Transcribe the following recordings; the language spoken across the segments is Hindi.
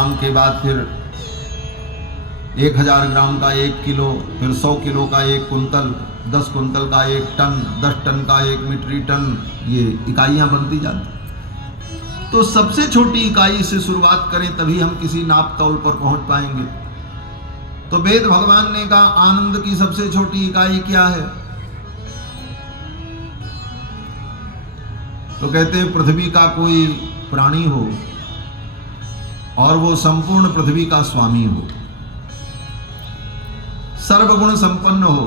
ग्राम के बाद फिर 1000 ग्राम का 1 किलो, फिर 100 किलो का 1 कुंतल, 10 कुंतल का 1 टन, 10 टन का 1 मीट्रिक टन, ये इकाइयाँ बनती जाती। तो सबसे छोटी इकाई से शुरुआत करें तभी हम किसी नाप तौल पर पहुंच पाएंगे। तो वेद भगवान ने कहा आनंद की सबसे छोटी इकाई क्या है? तो कहते हैं पृथ्वी का कोई प्राणी हो और वो संपूर्ण पृथ्वी का स्वामी हो, सर्वगुण संपन्न हो,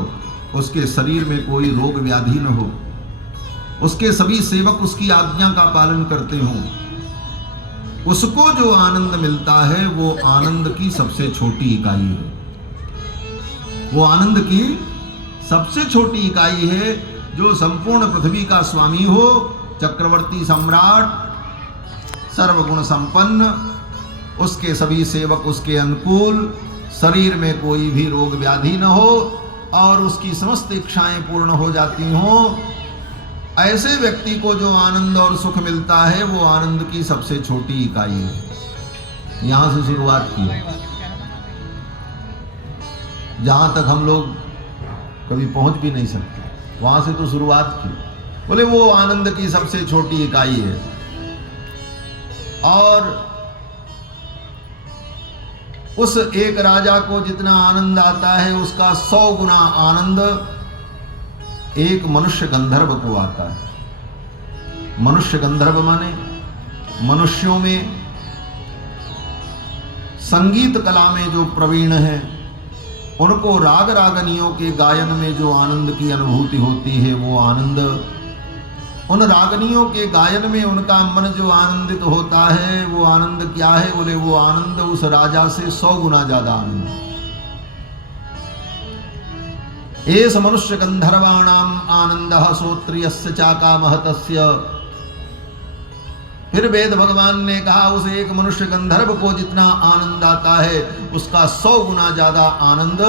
उसके शरीर में कोई रोग व्याधि न हो, उसके सभी सेवक उसकी आज्ञा का पालन करते हों, उसको जो आनंद मिलता है वो आनंद की सबसे छोटी इकाई है। वो आनंद की सबसे छोटी इकाई है जो संपूर्ण पृथ्वी का स्वामी हो, चक्रवर्ती सम्राट, सर्वगुण संपन्न, उसके सभी सेवक उसके अनुकूल, शरीर में कोई भी रोग व्याधि न हो और उसकी समस्त इच्छाएं पूर्ण हो जाती हों। ऐसे व्यक्ति को जो आनंद और सुख मिलता है वो आनंद की सबसे छोटी इकाई है। यहां से शुरुआत की, जहां तक हम लोग कभी पहुंच भी नहीं सकते, वहां से तो शुरुआत की। बोले वो आनंद की सबसे छोटी इकाई है। और उस एक राजा को जितना आनंद आता है उसका 100 गुना आनंद एक मनुष्य गंधर्व को आता है। मनुष्य गंधर्व माने मनुष्यों में संगीत कला में जो प्रवीण है, उनको राग रागनियों के गायन में जो आनंद की अनुभूति होती है वो आनंद, उन रागनियों के गायन में उनका मन जो आनंदित होता है वो आनंद क्या है? बोले वो आनंद उस राजा से 100 गुना ज्यादा आनंद। एस मनुष्य गंधर्वाणाम आनंदः श्रोत्रियस्य चाका महतस्य। फिर वेद भगवान ने कहा उस एक मनुष्य गंधर्व को जितना आनंद आता है उसका 100 गुना ज्यादा आनंद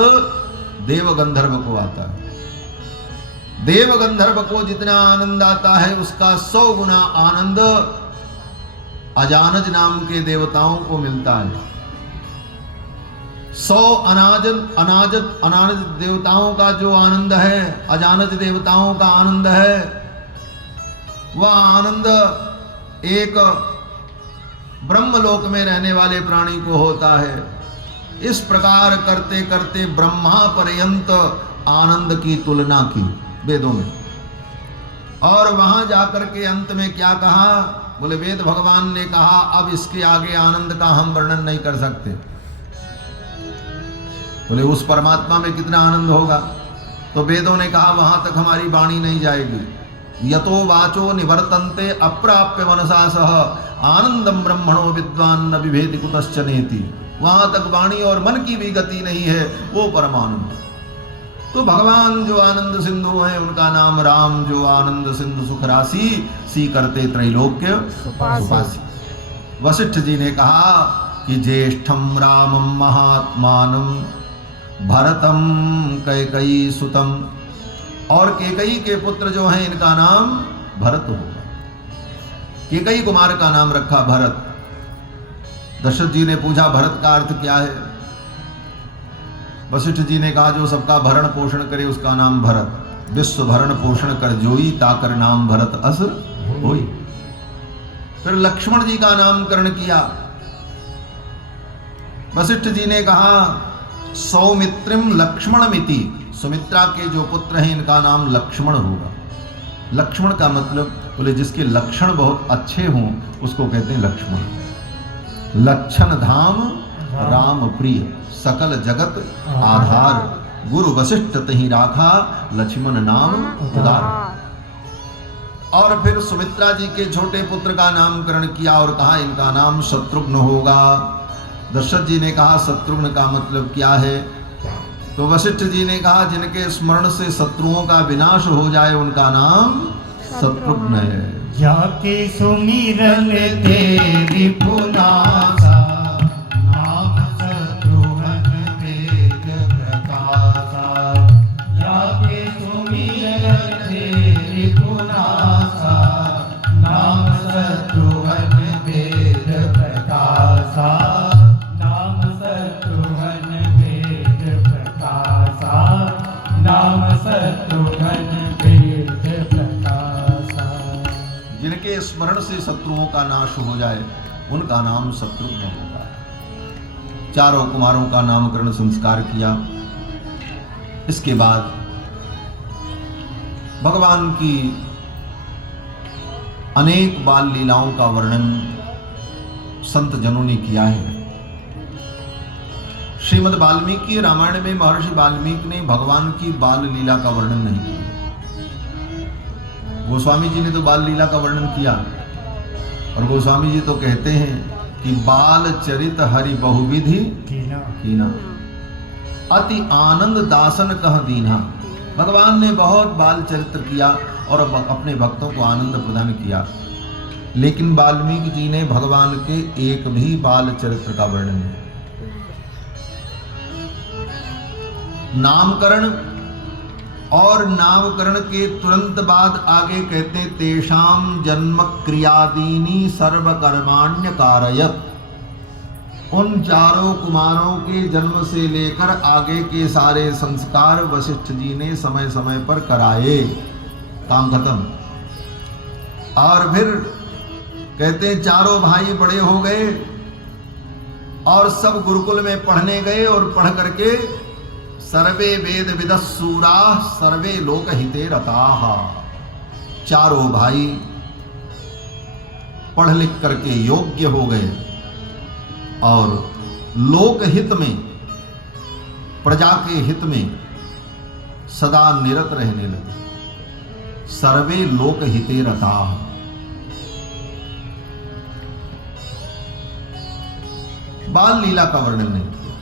देव गंधर्व को आता है। देव गंधर्व को जितना आनंद आता है उसका 100 गुना आनंद अजानज नाम के देवताओं को मिलता है। 100 अनाजत देवताओं का जो आनंद है, अजानज देवताओं का आनंद है, वह आनंद एक ब्रह्मलोक में रहने वाले प्राणी को होता है। इस प्रकार करते करते ब्रह्मा पर्यंत आनंद की तुलना की वेदों में। और वहां जाकर के अंत में क्या कहा? बोले वेद भगवान ने कहा अब इसके आगे आनंद का हम वर्णन नहीं कर सकते। बोले उस परमात्मा में कितना आनंद होगा? तो वेदों ने कहा वहां तक हमारी वाणी नहीं जाएगी। यतो वाचो निवर्तन्ते अप्राप्य मनसा सह आनंदम ब्रह्मणो विद्वान न विभेति कुतश्चनेति। वहां तक वाणी और मन की भी गति नहीं है, वो परमानंद। तो भगवान जो आनंद सिंधु हैं उनका नाम राम, जो आनंद सिंधु सुख राशि सी करते त्रैलोक्य सुपासी। वशिष्ठ जी ने कहा कि ज्येष्ठम रामम महात्मानम भरतम कैकई सुतम। और केकई के पुत्र जो हैं इनका नाम भरत होगा। केकई कुमार का नाम रखा भरत। दशरथ जी ने पूछा भरत का अर्थ क्या है? वशिष्ठ जी ने कहा जो सबका भरण पोषण करे उसका नाम भरत। विश्व भरण पोषण कर जोई ताकर नाम भरत असुर होई। फिर लक्ष्मण जी का नामकरण किया। वशिष्ठ जी ने कहा सौमित्रिम लक्ष्मणमिति। सुमित्रा के जो पुत्र हैं इनका नाम लक्ष्मण होगा। लक्ष्मण का मतलब बोले जिसके लक्षण बहुत अच्छे हों उसको कहते हैं लक्ष्मण। लक्षण धाम राम प्रिय, सकल जगत आधार, गुरु वशिष्ठ तहि राखा, लक्ष्मण नाम उदार। और फिर सुमित्रा जी के छोटे पुत्र का नामकरण किया और कहा इनका नाम शत्रुघ्न होगा। दशरथ जी ने कहा शत्रुघ्न का मतलब क्या है? तो वशिष्ठ जी ने कहा जिनके स्मरण से शत्रुओं का विनाश हो जाए उनका नाम शत्रुघ्न है। जाके सुमिरन तेरी पुनासा, नाम शत्रुघ्न वेद प्रकाशा। जाके सुमिरन तेरी पुनासा, नाम शत्रुघ्न वेद प्रकाशा। से शत्रुओं का नाश हो जाए, उनका नाम शत्रुघ्न होगा। चारों कुमारों का नामकरण संस्कार किया। इसके बाद भगवान की अनेक बाल लीलाओं का वर्णन संत जनों ने किया है। श्रीमद् वाल्मीकि रामायण में महर्षि वाल्मीकि ने भगवान की बाल लीला का वर्णन नहीं किया। गोस्वामी जी ने तो बाल लीला का वर्णन किया, और गोस्वामी जी तो कहते हैं कि बाल चरित हरि बहुविधि कीना, अति आनंद दासन कह दीना। भगवान ने बहुत बाल चरित्र किया और अपने भक्तों को आनंद प्रदान किया, लेकिन वाल्मीकि जी ने भगवान के एक भी बाल चरित्र का वर्णन नहीं। नामकरण और नामकरण के तुरंत बाद आगे कहते हैं तेषाम जन्म क्रियादीनी सर्वकर्माण्य कारयत। उन चारों कुमारों के जन्म से लेकर आगे के सारे संस्कार वशिष्ठ जी ने समय समय पर कराए। काम खत्म। और फिर कहते हैं चारों भाई बड़े हो गए और सब गुरुकुल में पढ़ने गए, और पढ़ करके सर्वे वेद विदस्सूरा सर्वे लोक हिते रताः। चारों भाई पढ़ लिख करके योग्य हो गए और लोक हित में, प्रजा के हित में सदा निरत रहने लगे। सर्वे लोक हिते रताः। बाल लीला का वर्णन नहीं किया,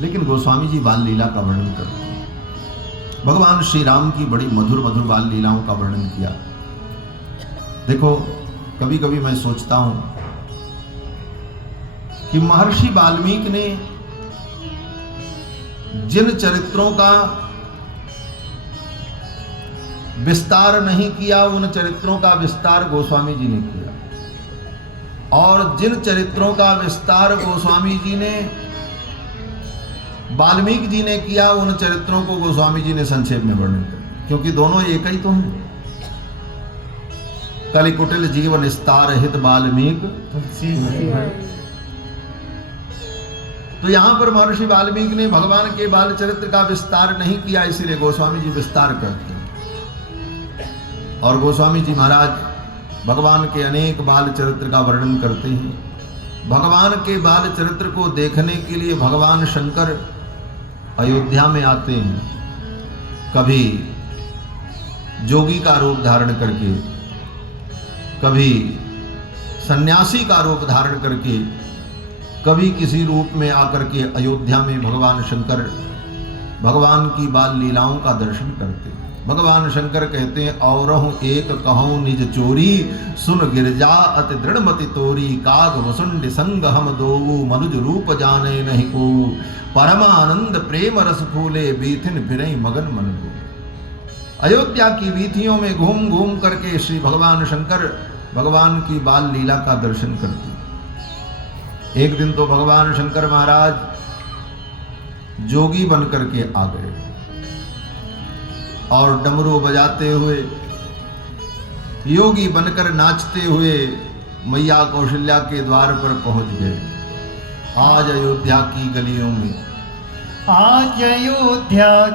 लेकिन गोस्वामी जी बाल लीला का वर्णन करते हैं। भगवान श्री राम की बड़ी मधुर मधुर बाल लीलाओं का वर्णन किया। देखो, कभी कभी मैं सोचता हूं कि महर्षि वाल्मीकि ने जिन चरित्रों का विस्तार नहीं किया, उन चरित्रों का विस्तार गोस्वामी जी ने किया, और जिन चरित्रों का विस्तार गोस्वामी जी ने वाल्मीकि जी ने किया, उन चरित्रों को गोस्वामी जी ने संक्षेप में वर्णन किया, क्योंकि दोनों एक ही तो हैं। कलिकुटिल जीवन विस्तार हित वाल्मीकि। तो यहां पर महर्षि वाल्मीकि ने भगवान के बाल चरित्र का विस्तार नहीं किया, इसीलिए गोस्वामी जी विस्तार करते हैं। और गोस्वामी जी महाराज भगवान के अनेक बाल चरित्र का वर्णन करते हैं। भगवान के बाल चरित्र को देखने के लिए भगवान शंकर अयोध्या में आते हैं, कभी जोगी का रूप धारण करके, कभी सन्यासी का रूप धारण करके, कभी किसी रूप में आकर के अयोध्या में भगवान शंकर भगवान की बाल लीलाओं का दर्शन करते। भगवान शंकर कहते हैं, औरहु एक कहूं निज चोरी, सुन गिरजा अति दृढ़मति तोरी, काग वसुंड संग हम दोऊ, मनुज रूप जाने नहीं को, परमानंद प्रेम रस फूले, बीथिन फिरई मगन मन को। अयोध्या की वीथियों में घूम घूम करके श्री भगवान शंकर भगवान की बाल लीला का दर्शन करते। एक दिन तो भगवान शंकर महाराज जोगी बन करके आ गए और डमरू बजाते हुए, योगी बनकर नाचते हुए मैया कौशल्या के द्वार पर पहुंच गए। आज अयोध्या की गलियों में, आज अयोध्या